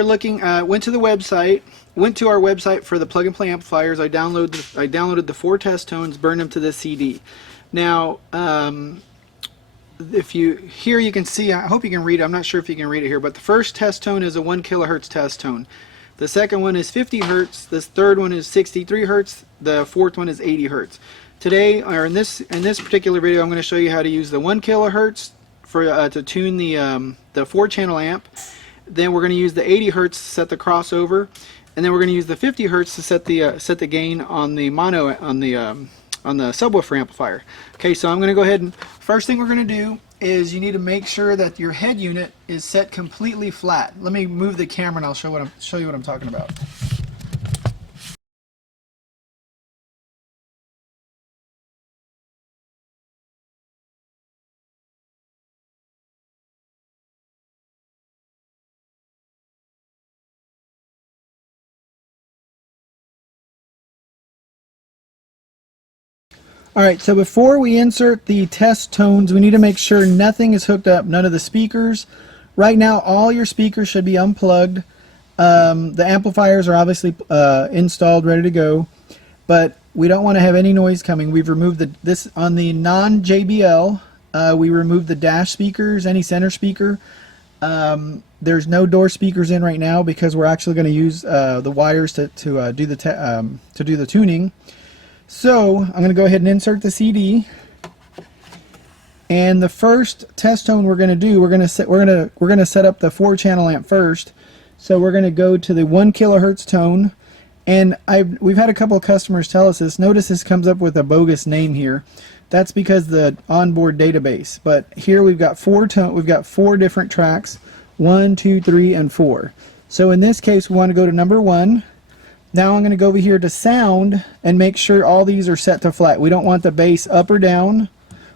you're looking, went to the website, went to our website for the plug and play amplifiers. I downloaded the 4 test tones, burned them to this CD. Now, if you here you can see, I hope you can read it. I'm not sure if you can read it here, but the first test tone is a 1 kilohertz test tone. The second one is 50 hertz. This third one is 63 hertz. The fourth one is 80 hertz. Today, or in this particular video, I'm going to show you how to use the 1 kilohertz for to tune the 4-channel amp. Then we're going to use the 80 hertz to set the crossover, and then we're going to use the 50 hertz to set the gain on the mono on the subwoofer amplifier. Okay, so I'm going to go ahead and first thing we're going to do is you need to make sure that your head unit is set completely flat. Let me move the camera and I'll show you what I'm talking about. Alright, so before we insert the test tones, we need to make sure nothing is hooked up, none of the speakers. Right now, all your speakers should be unplugged. The amplifiers are obviously installed, ready to go, but we don't want to have any noise coming. We've removed this on the non-JBL. We removed the dash speakers, any center speaker. There's no door speakers in right now because we're actually going to use the wires to do the tuning. So I'm going to go ahead and insert the CD, and the first test tone we're going to do, we're going to set up the 4-channel amp first. So we're going to go to the 1 kilohertz tone, and we've had a couple of customers tell us this. Notice this comes up with a bogus name here. That's because the onboard database. But here we've got 4 different tracks, 1, 2, 3, and 4. So in this case, we want to go to number 1. Now I'm going to go over here to sound and make sure all these are set to flat. We don't want the bass up or down.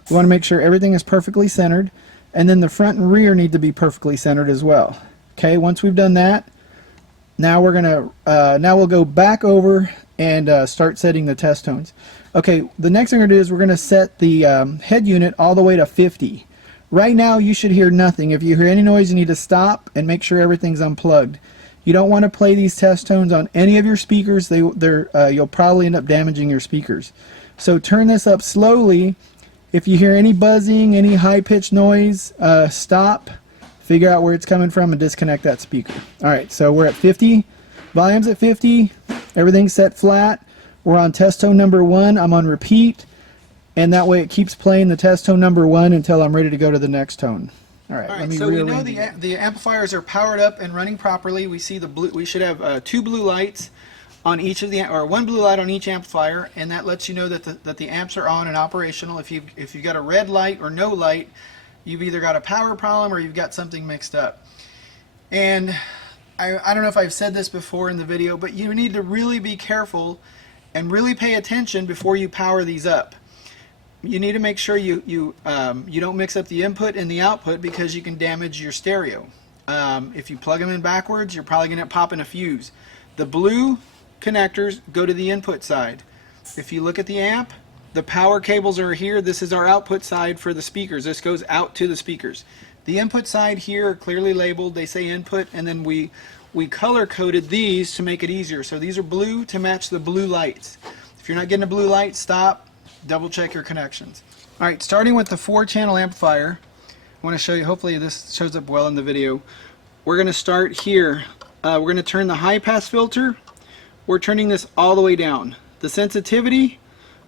We want to make sure everything is perfectly centered, and then the front and rear need to be perfectly centered as well. Okay, once we've done that, now we're going to now we'll go back over and start setting the test tones. Okay, the next thing we're going to do is we're going to set the head unit all the way to 50. Right now you should hear nothing. If you hear any noise, you need to stop and make sure everything's unplugged. You don't want to play these test tones on any of your speakers. You'll probably end up damaging your speakers. So turn this up slowly. If you hear any buzzing, any high-pitched noise, stop, figure out where it's coming from, and disconnect that speaker. Alright, so we're at 50. Volume's at 50. Everything's set flat. We're on test tone number 1. I'm on repeat. And that way it keeps playing the test tone number 1 until I'm ready to go to the next tone. Alright, so we know the amplifiers are powered up and running properly. We see the blue. We should have 2 blue lights on each of or 1 blue light on each amplifier, and that lets you know that the amps are on and operational. If you've got a red light or no light, you've either got a power problem or you've got something mixed up. And I don't know if I've said this before in the video, but you need to really be careful and really pay attention before you power these up. You need to make sure you don't mix up the input and the output, because you can damage your stereo. If you plug them in backwards, you're probably going to pop in a fuse. The blue connectors go to the input side. If you look at the amp, the power cables are here. This is our output side for the speakers. This goes out to the speakers. The input side here are clearly labeled. They say input, and then we color coded these to make it easier. So these are blue to match the blue lights. If you're not getting a blue light, stop. Double check your connections. Alright, starting with the 4-channel amplifier, I want to show you, hopefully this shows up well in the video. We're going to start here. We're going to turn the high pass filter. We're turning this all the way down. The sensitivity,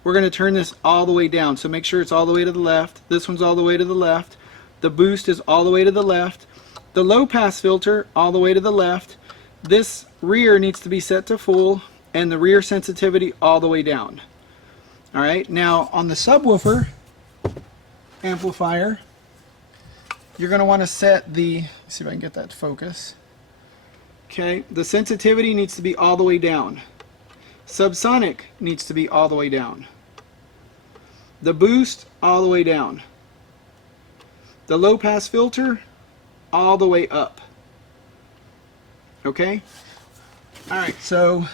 we're going to turn this all the way down. So make sure it's all the way to the left. This one's all the way to the left. The boost is all the way to the left. The low pass filter, all the way to the left. This rear needs to be set to full, and the rear sensitivity all the way down. Alright, now on the subwoofer amplifier, you're going to want to set the, let's see if I can get that to focus. Okay, the sensitivity needs to be all the way down. Subsonic needs to be all the way down. The boost, all the way down. The low pass filter, all the way up. Okay? Alright, so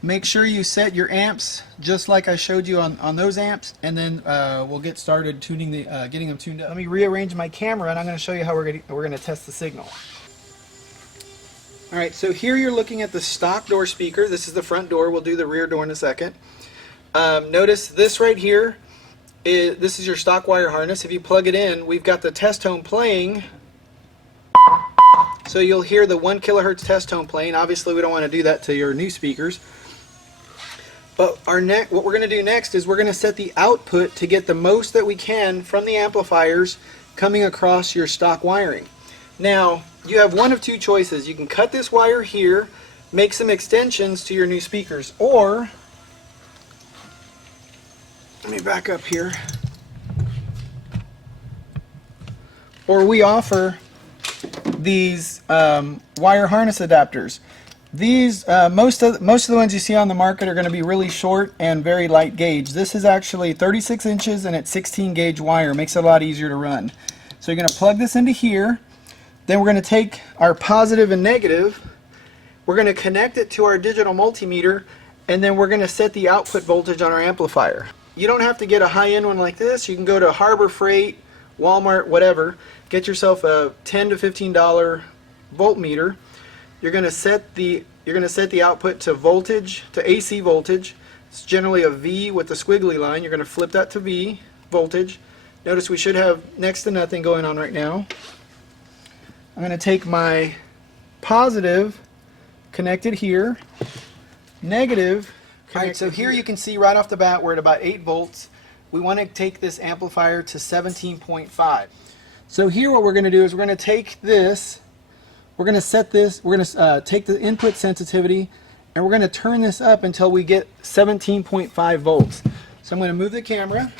make sure you set your amps just like I showed you on those amps, and then we'll get started tuning the getting them tuned up. Let me rearrange my camera, and I'm going to show you how we're going to test the signal. Alright, so here you're looking at the stock door speaker. This is the front door. We'll do the rear door in a second. Notice this right here, this is your stock wire harness. If you plug it in, we've got the test tone playing. So you'll hear the 1 kilohertz test tone playing. Obviously we don't want to do that to your new speakers. But what we're going to do next is we're going to set the output to get the most that we can from the amplifiers coming across your stock wiring. Now, you have one of two choices. You can cut this wire here, make some extensions to your new speakers, or, let me back up here, or we offer these wire harness adapters. These, most of the ones you see on the market are going to be really short and very light gauge. This is actually 36 inches and it's 16 gauge wire. Makes it a lot easier to run. So you're going to plug this into here. Then we're going to take our positive and negative, we're going to connect it to our digital multimeter, and then we're going to set the output voltage on our amplifier. You don't have to get a high-end one like this. You can go to Harbor Freight, Walmart, whatever. Get yourself a $10 to $15 voltmeter. You're going to set the output to voltage, to AC voltage. It's generally a V with the squiggly line. You're going to flip that to V voltage. Notice we should have next to nothing going on right now. I'm going to take my positive, connected here, negative. Alright, so here you can see right off the bat we're at about 8 volts. We want to take this amplifier to 17.5. So here what we're going to do is we're going to take this, we're going to set this, we're going to take the input sensitivity and we're going to turn this up until we get 17.5 volts. So I'm going to move the camera,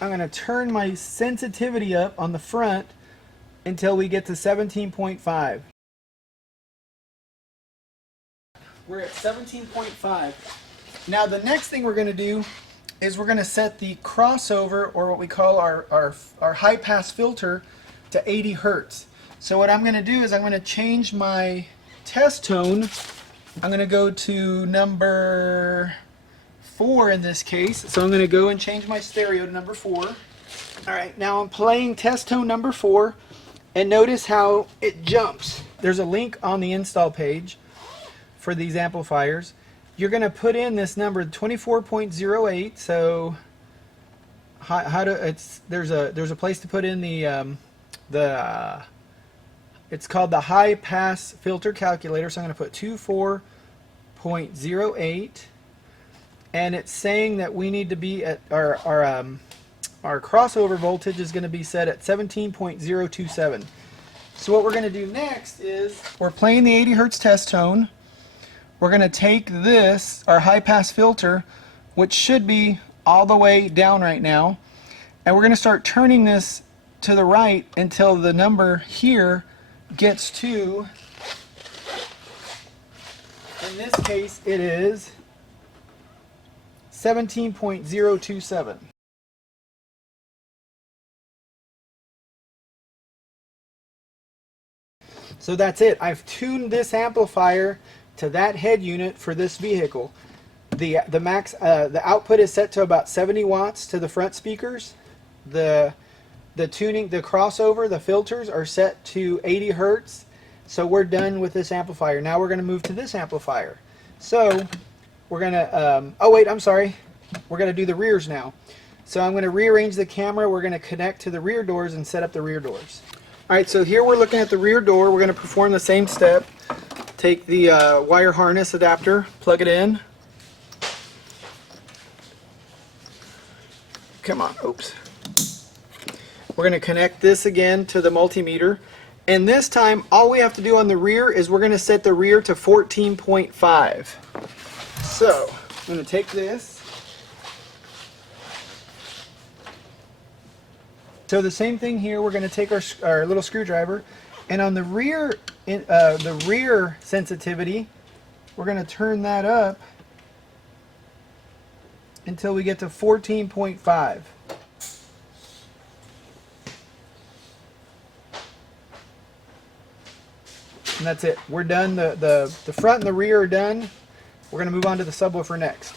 I'm going to turn my sensitivity up on the front until we get to 17.5. We're at 17.5. Now the next thing we're going to do is we're going to set the crossover, or what we call our high pass filter, to 80 hertz. So what I'm going to do is I'm going to change my test tone. I'm going to go to number 4 in this case. So I'm going to go and change my stereo to number 4. Alright, now I'm playing test tone number 4. And notice how it jumps. There's a link on the install page for these amplifiers. You're going to put in this number 24.08. So there's a place to put in it's called the high pass filter calculator. So I'm going to put 24.08, and it's saying that we need to be at our crossover voltage is going to be set at 17.027. So what we're going to do next is we're playing the 80 hertz test tone. We're going to take this, our high pass filter, which should be all the way down right now, and we're going to start turning this to the right until the number here gets to, in this case it is 17.027. So that's it. I've tuned this amplifier to that head unit for this vehicle. The output is set to about 70 watts to the front speakers. The tuning, the crossover, the filters are set to 80 hertz. So we're done with this amplifier. Now we're going to move to this amplifier. So we're going to, oh wait, I'm sorry. We're going to do the rears now. So I'm going to rearrange the camera. We're going to connect to the rear doors and set up the rear doors. Alright, so here we're looking at the rear door. We're going to perform the same step. Take the wire harness adapter, plug it in. Come on, oops. We're going to connect this again to the multimeter. And this time, all we have to do on the rear is we're going to set the rear to 14.5. So, I'm going to take this. So the same thing here, we're going to take our little screwdriver, and on the rear sensitivity, we're going to turn that up until we get to 14.5. And that's it. We're done. The front and the rear are done. We're going to move on to the subwoofer next.